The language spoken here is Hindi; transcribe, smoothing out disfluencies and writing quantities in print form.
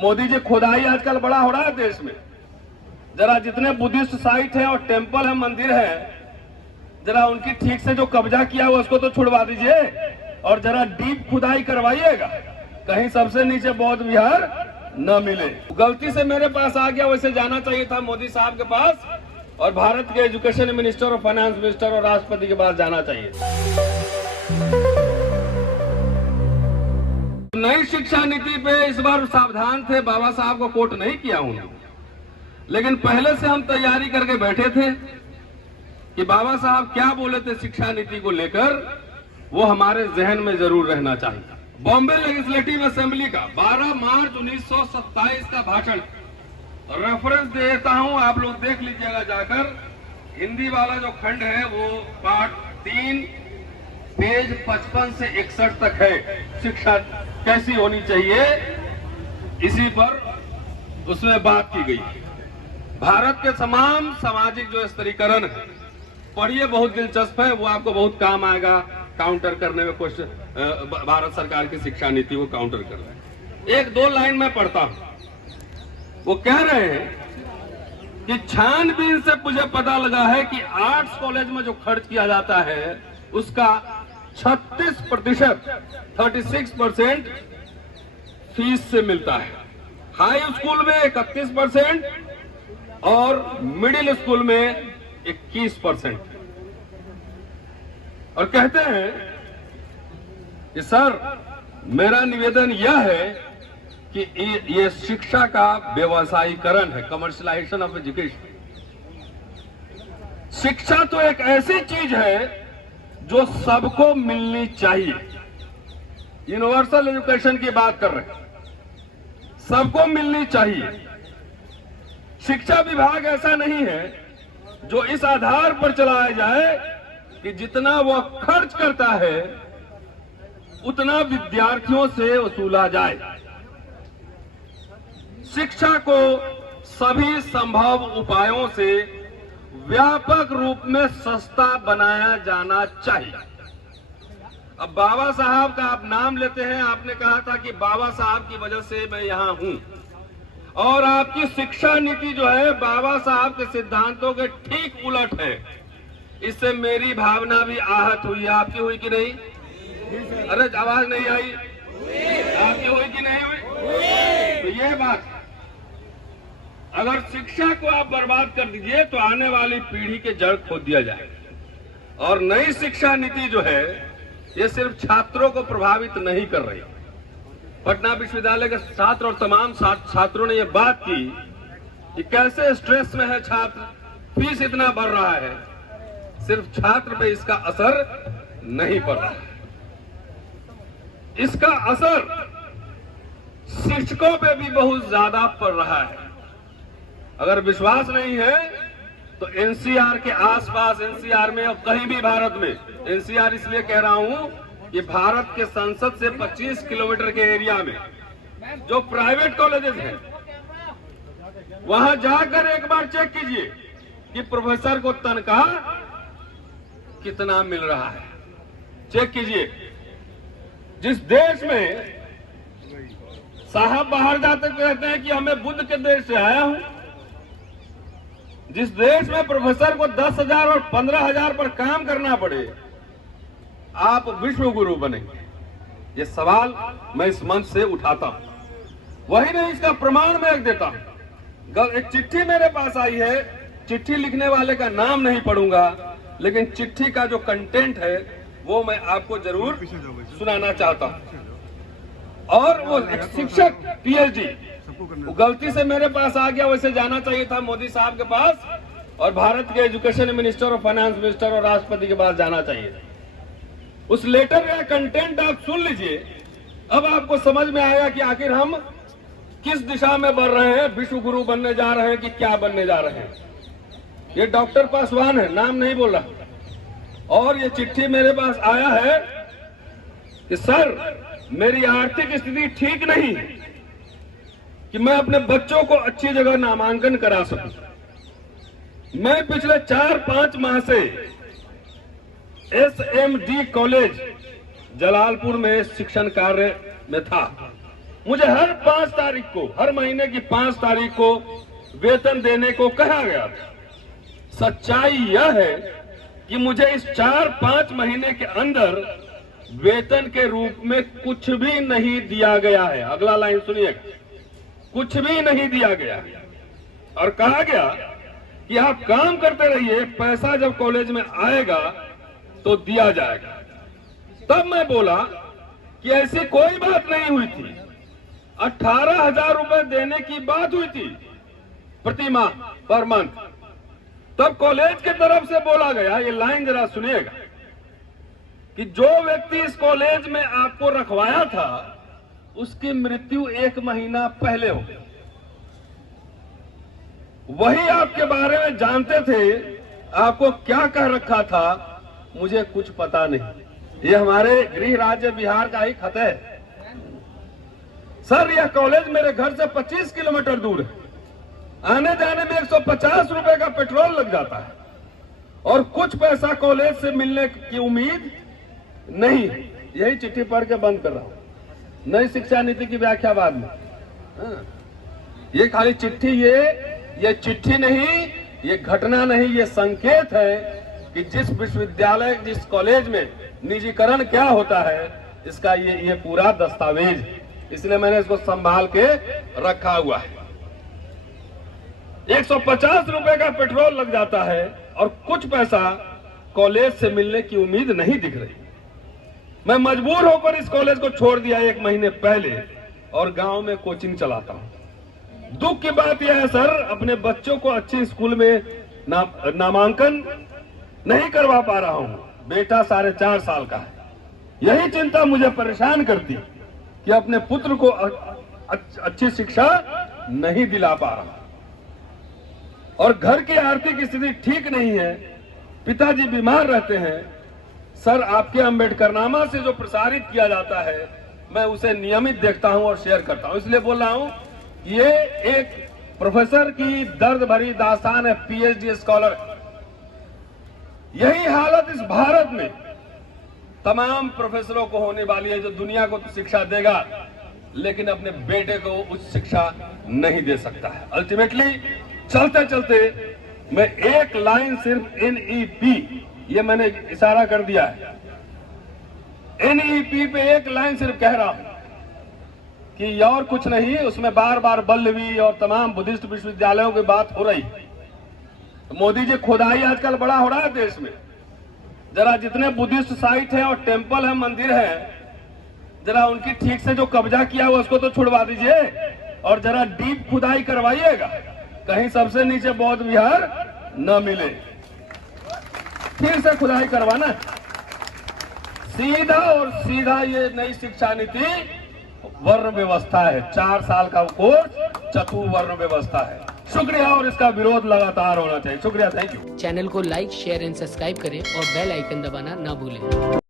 मोदी जी खुदाई आजकल बड़ा हो रहा है देश में। जरा जितने बुद्धिस्ट साइट है और टेम्पल है, मंदिर है, जरा उनकी ठीक से जो कब्जा किया हुआ उसको तो छुड़वा दीजिए और जरा डीप खुदाई करवाइएगा, कहीं सबसे नीचे बौद्ध विहार न मिले। गलती से मेरे पास आ गया, वैसे जाना चाहिए था मोदी साहब के पास और भारत के एजुकेशन मिनिस्टर और फाइनेंस मिनिस्टर और राष्ट्रपति के पास जाना चाहिए। नई शिक्षा नीति पे इस बार सावधान थे, बाबा साहब को कोट नहीं किया हूं, लेकिन पहले से हम तैयारी करके बैठे थे कि बाबा साहब क्या बोले थे शिक्षा नीति को लेकर, वो हमारे जहन में जरूर रहना चाहिए। बॉम्बे लेजिस्लेटिव असेंबली का 12 मार्च 1927 का भाषण, रेफरेंस देता हूं, आप लोग देख लीजिएगा जाकर। हिंदी वाला जो खंड है वो पार्ट 3 पेज 55 से 61 तक है। शिक्षा कैसी होनी चाहिए इसी पर उसमें बात की गई। भारत के तमाम सामाजिक जो स्तरीकरण है, पढ़िए, बहुत दिलचस्प है, वो आपको बहुत काम आएगा काउंटर करने में, कुछ भारत सरकार की शिक्षा नीति को काउंटर कर रहे हैं। एक दो लाइन में पढ़ता हूं, वो कह रहे हैं कि छानबीन से मुझे पता लगा है कि आर्ट्स कॉलेज में जो खर्च किया जाता है उसका 36% 36% फीस से मिलता है, हाई स्कूल में 31% और मिडिल स्कूल में 21%। और कहते हैं कि सर मेरा निवेदन यह है कि ये शिक्षा का व्यवसायीकरण है, कमर्शियलाइजेशन ऑफ एजुकेशन। शिक्षा तो एक ऐसी चीज है जो सबको मिलनी चाहिए, यूनिवर्सल एजुकेशन की बात कर रहे हैं, सबको मिलनी चाहिए। शिक्षा विभाग ऐसा नहीं है जो इस आधार पर चलाया जाए कि जितना वह खर्च करता है उतना विद्यार्थियों से वसूला जाए। शिक्षा को सभी संभव उपायों से व्यापक रूप में सस्ता बनाया जाना चाहिए। अब बाबा साहब का आप नाम लेते हैं, आपने कहा था कि बाबा साहब की वजह से मैं यहां हूं, और आपकी शिक्षा नीति जो है बाबा साहब के सिद्धांतों के ठीक उलट है। इससे मेरी भावना भी आहत हुई, आपकी हुई कि नहीं? अरे आवाज नहीं आई, आपकी हुई कि नहीं हुई? तो ये बात, अगर शिक्षा को आप बर्बाद कर दीजिए तो आने वाली पीढ़ी के जड़ खोद दिया जाएगा। और नई शिक्षा नीति जो है ये सिर्फ छात्रों को प्रभावित नहीं कर रही। पटना विश्वविद्यालय के छात्र और तमाम छात्रों ने यह बात की कि कैसे स्ट्रेस में है छात्र, फीस इतना बढ़ रहा है, सिर्फ छात्र पे इसका असर नहीं पड़ रहा है, इसका असर शिक्षकों पे भी बहुत ज्यादा पड़ रहा है। अगर विश्वास नहीं है तो एनसीआर के आसपास, एनसीआर में और कहीं भी भारत में, एनसीआर इसलिए कह रहा हूं कि भारत के संसद से 25 किलोमीटर के एरिया में जो प्राइवेट कॉलेजेस हैं वहां जाकर एक बार चेक कीजिए कि प्रोफेसर को तनख्वाह कितना मिल रहा है। चेक कीजिए, जिस देश में साहब बाहर जाते कहते हैं कि हमें बुद्ध के देश से आया हूं, जिस देश में प्रोफेसर को 10,000 और 15,000 पर काम करना पड़े, आप विश्व गुरु बनेंगे? ये सवाल मैं इस मंच से उठाता हूं। वही नहीं, इसका प्रमाण मैं एक देता हूं। एक चिट्ठी मेरे पास आई है, चिट्ठी लिखने वाले का नाम नहीं पढ़ूंगा, लेकिन चिट्ठी का जो कंटेंट है वो मैं आपको जरूर सुनाना चाहता हूं। और वो एक शिक्षक पीएचडी, वो गलती से मेरे पास आ गया, वैसे जाना चाहिए था मोदी साहब के पास और भारत के एजुकेशन मिनिस्टर और फाइनेंस मिनिस्टर और राष्ट्रपति के पास जाना चाहिए। उस लेटर का कंटेंट आप सुन लीजिए, अब आपको समझ में आएगा कि आखिर हम किस दिशा में बढ़ रहे हैं, विश्व गुरु बनने जा रहे हैं कि क्या बनने जा रहे हैं। ये डॉक्टर पासवान है, नाम नहीं बोल रहा, और ये चिट्ठी मेरे पास आया है कि सर मेरी आर्थिक स्थिति ठीक नहीं है कि मैं अपने बच्चों को अच्छी जगह नामांकन करा सकूं। मैं पिछले 4-5 माह से SMD कॉलेज जलालपुर में शिक्षण कार्य में था। मुझे हर 5 तारीख को, हर महीने की 5 तारीख को वेतन देने को कहा गया था। सच्चाई यह है कि मुझे इस 4-5 महीने के अंदर वेतन के रूप में कुछ भी नहीं दिया गया है। अगला लाइन सुनिएगा, कुछ भी नहीं दिया गया और कहा गया कि आप काम करते रहिए, पैसा जब कॉलेज में आएगा तो दिया जाएगा। तब मैं बोला कि ऐसी कोई बात नहीं हुई थी। 18,000 रुपए देने की बात हुई थी प्रति माह, पर मंथ। तब कॉलेज की तरफ से बोला गया, ये लाइन जरा सुनिएगा, कि जो व्यक्ति इस कॉलेज में आपको रखवाया था उसकी मृत्यु 1 महीना पहले हो गई। वही आपके बारे में जानते थे, आपको क्या कह रखा था मुझे कुछ पता नहीं। ये हमारे गृह राज्य बिहार का ही खत है। सर, यह कॉलेज मेरे घर से 25 किलोमीटर दूर है। आने जाने में 150 रुपए का पेट्रोल लग जाता है और कुछ पैसा कॉलेज से मिलने की उम्मीद नहीं। यही चिट्ठी पढ़ के बंद कर रहा हूं। नई शिक्षा नीति की व्याख्या बाद में। ये खाली चिट्ठी, ये चिट्ठी नहीं, ये घटना नहीं, ये संकेत है कि जिस विश्वविद्यालय, जिस कॉलेज में निजीकरण क्या होता है, इसका ये पूरा दस्तावेज। इसलिए मैंने इसको संभाल के रखा हुआ है। 150 रुपए का पेट्रोल लग जाता है और कुछ पैसा कॉलेज से मिलने की उम्मीद नहीं दिख रही। मैं मजबूर होकर इस कॉलेज को छोड़ दिया 1 महीने पहले और गांव में कोचिंग चलाता हूं। दुख की बात यह है सर, अपने बच्चों को अच्छे स्कूल में नामांकन नहीं करवा पा रहा हूं। बेटा 4.5 साल का है। यही चिंता मुझे परेशान करती कि अपने पुत्र को अच्छी शिक्षा नहीं दिला पा रहा और घर की आर्थिक स्थिति ठीक नहीं है। पिताजी बीमार रहते हैं। सर, आपके अम्बेडकरनामा से जो प्रसारित किया जाता है मैं उसे नियमित देखता हूं और शेयर करता हूं। इसलिए बोल रहा हूं, ये एक प्रोफेसर की दर्द भरी दास्तान है, पीएचडी स्कॉलर। यही हालत इस भारत में तमाम प्रोफेसरों को होने वाली है, जो दुनिया को तो शिक्षा देगा लेकिन अपने बेटे को उच्च शिक्षा नहीं दे सकता है। अल्टीमेटली चलते चलते मैं एक लाइन सिर्फ एनईपी, ये मैंने इशारा कर दिया है, एनईपी पे एक लाइन सिर्फ कह रहा हूं कि और कुछ नहीं। उसमें बार बार बल्लवी और तमाम बुद्धिस्ट विश्वविद्यालयों की बात हो रही। तो मोदी जी, खुदाई आजकल बड़ा हो रहा है देश में। जरा जितने बुद्धिस्ट साइट है और टेम्पल है, मंदिर है, जरा उनकी ठीक से जो कब्जा किया हुआ उसको तो छुड़वा दीजिए और जरा डीप खुदाई करवाइएगा, कहीं सबसे नीचे बौद्ध विहार न मिले। फिर से खुदाई करवाना, सीधा और सीधा। ये नई शिक्षा नीति वर्ण व्यवस्था है, 4 साल का कोर्स चतुर्वर्ण व्यवस्था है। शुक्रिया, और इसका विरोध लगातार होना चाहिए। शुक्रिया, थैंक यू। चैनल को लाइक, शेयर एंड सब्सक्राइब करें और बेल आइकन दबाना ना भूलें।